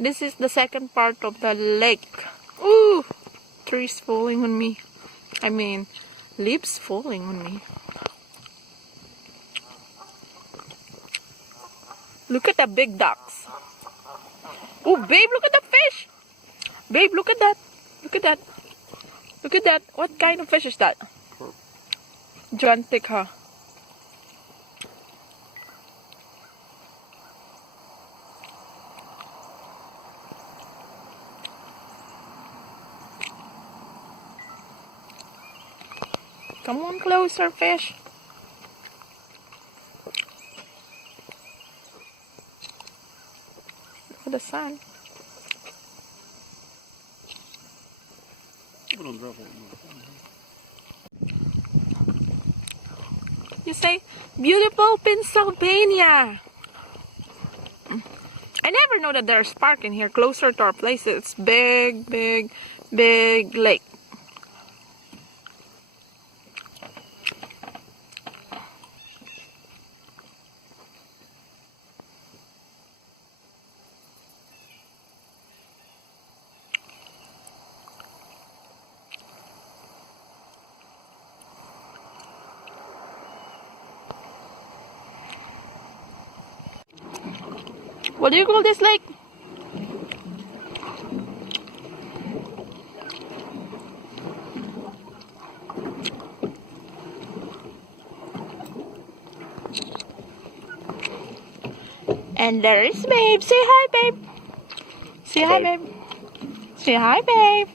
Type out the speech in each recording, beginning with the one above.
This is the second part of the lake. Ooh, trees falling on me. I mean, leaves falling on me. Look at the big ducks. Oh, babe, look at the fish. Babe, look at that. Look at that. Look at that. What kind of fish is that? Gigantic, huh? Come on closer, fish. Look at the sun. You say, beautiful Pennsylvania. I never know that there's park in here closer to our place. It's big, big, big lake. What do you call this lake? And there is babe. Say hi, babe. Say hi, babe. Say hi, babe.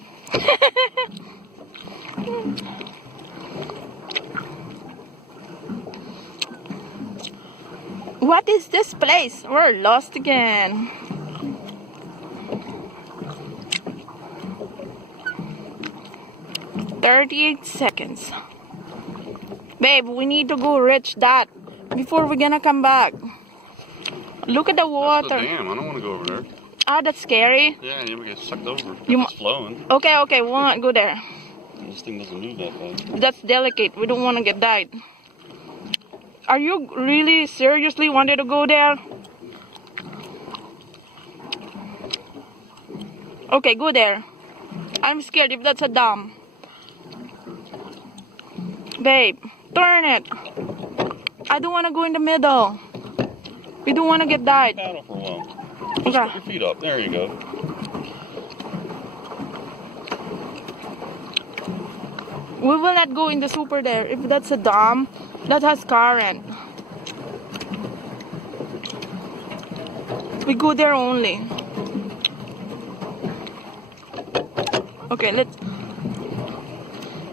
What is this place? We're lost again. "38 seconds. Babe, we need to go reach that before we're gonna come back. Look at the water. That's the dam. I don't want to go over there. Ah, that's scary. Yeah, you get sucked over. It's flowing. Okay, okay, we'll not go there. This thing doesn't move that fast. That's delicate. We don't want to get died. Are you really seriously wanted to go there? Okay, go there. I'm scared if that's a dam. Babe, turn it. I don't want to go in the middle. We don't want to get died. Paddle for a while. Just Okay. put your feet up. There you go. We will not go in the super there. If that's a dam, that has current. We go there only. Okay,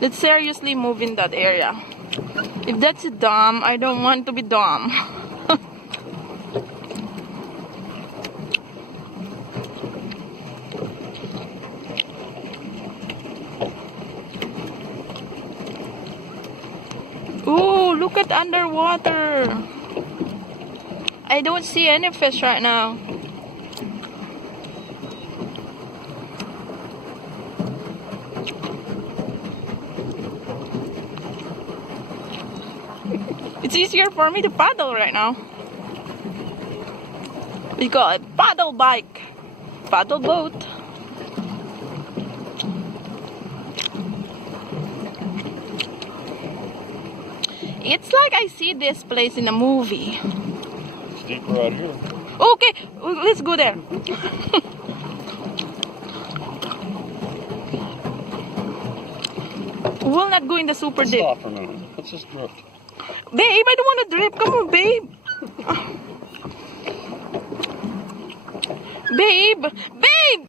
let's seriously move in that area. If that's a dam, I don't want to be dumb. Ooh, look at underwater. I don't see any fish right now. It's easier for me to paddle right now. We call it paddle bike, paddle boat. It's like I see this place in a movie. It's deeper out here. Okay, let's go there. We'll not go in the super deep. Stop for a minute. Let's just drift. Babe, I don't want to drip. Come on, babe. Babe, babe.